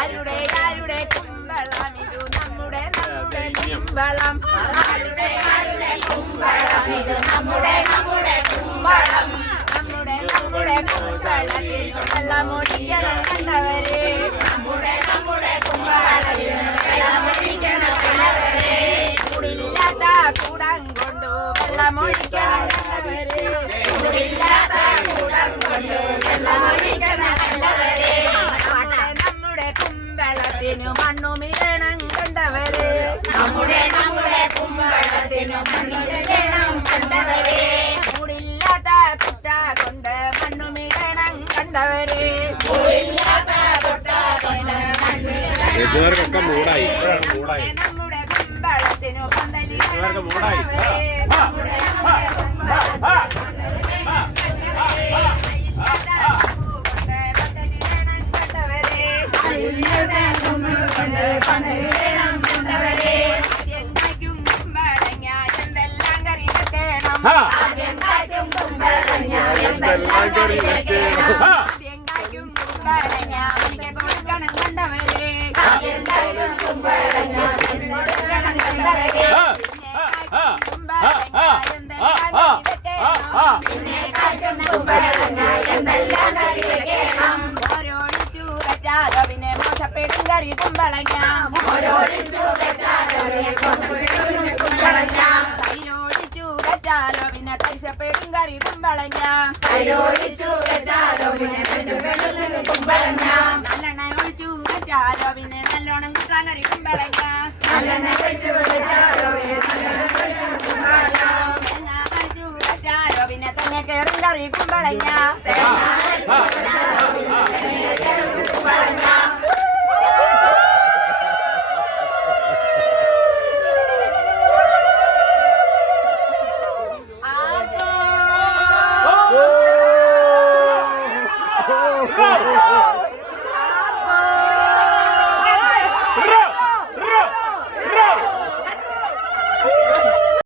ആരുടെ ആരുടെ കുമ്പളം ഇത് നമ്മുടെ നമ്മുടെ കുമ്പളം ആരുടെ ആരുടെ കുമ്പളം ഇത് നമ്മുടെ നമ്മുടെ കുമ്പളം നമ്മുടെ നമ്മുടെ കുമ്പളത്തിൽ വെള്ളമൊഴിക്കണം കണ്ടവരെ നമ്മുടെ നമ്മുടെ കുമ്പളത്തിൽ വെള്ളമൊഴിക്കണം കണ്ടവരെ കൂടില്ലാത്ത കൂടം കൊണ്ടു വെള്ളമൊഴിക്കണം കണ്ടവരെ കൂടില്ലാത്ത കൂടം കൊണ്ടു വെള്ളമൊഴിക്കണം കണ്ടവരെ നമ്മുടെ കുമ്പളത്തിനു മണ്ണുമിടണം കണ്ടവരെ നമ്മുടെ നമ്മുടെ കുമ്പളത്തിനു മണ്ണുമിടണം കണ്ടവരെ കൂടില്ലാത്ത കുട്ട കൊണ്ട് മണ്ണുമിടണം കണ്ടവരെ കൂടില്ലാത്ത കുട്ട കൊണ്ട് മണ്ണുമിടണം നമ്മുടെ കുമ്പളത്തിനു പന്തലിടണം കണ്ടവരെ നമ്മുടെ പന്തലിടണം കണ്ടവരെ എങ്കായ്ക്കും കുമ്പളങ്ങ എന്തെല്ലാം കറി വെക്കണം എങ്കായ്ക്കും കുമ്പളങ്ങ എന്തെല്ലാം കറി വെക്കണം എങ്കായ്ക്കും കുമ്പളങ്ങ എന്തെ കൊടുക്കണം കണ്ടവരെ എങ്കായ്ക്കും കുമ്പളങ്ങ എന്തെ കൊടുക്കണം കണ്ടവരെ കുമ്പളങ്ങ എന്തെല്ലാം കറി വെക്കണം ഓരോടിച്ചു വെച്ചാലോ പിന്നെ മോശപ്പെടും കറി കുമ്പളങ്ങ ഓരോടിച്ചു വെച്ചാലോ തൈരോടിച്ചു വെച്ചാലോ പിന്നെ തരിശപ്പെടും കറി കുമ്പളങ്ങ തൈരോടിച്ചു വെച്ചാലോ പിന്നെ തരിശപ്പെടും കുമ്പളങ്ങ നല്ലെണ്ണ ഒഴിച്ചു വെച്ചാലോ പിന്നെ നല്ലോണം കുട്ടാൻ കറി കുമ്പളങ്ങ നല്ലെണ്ണ ഒഴിച്ചു വെച്ചാലോ പിന്നെ തേങ്ങ അരച്ചു വെച്ചാലോ പിന്നെ തന്നെ കയറും കറി കുമ്പളങ്ങ